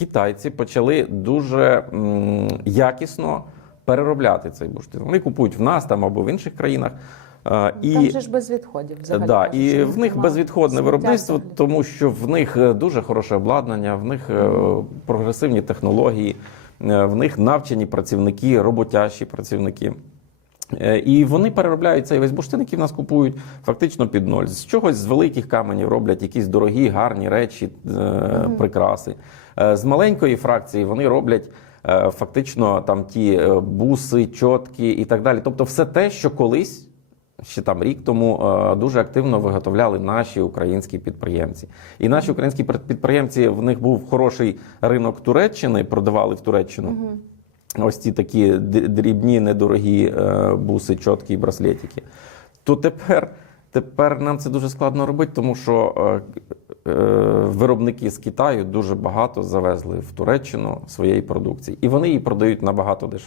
китайці почали дуже якісно переробляти цей бурштин. Вони купують в нас там або в інших країнах. Е, і Там же ж без відходів взагалі. Да, кажучи, і в них безвідходне виробництво, взагалі. тому що в них е, дуже хороше обладнання, в них е, прогресивні технології, е, в них навчені працівники, роботящі працівники. Е, І вони переробляють цей весь бурштин, який в нас купують, фактично під ноль. З чогось з великих каменів роблять якісь дорогі, гарні речі, е, прикраси. Е, З маленької фракції вони роблять фактично там ті буси, чотки і так далі. Тобто, все те, що колись. Ще там рік тому дуже активно виготовляли наші українські підприємці. І наші українські підприємці в них був хороший ринок Туреччини, продавали в Туреччину. Ось ці такі дрібні, недорогі е, буси, чотки і браслетики. То тепер, тепер нам це дуже складно робити, тому що е, е, виробники з Китаю дуже багато завезли в Туреччину своєї продукції, і вони її продають набагато дешевше.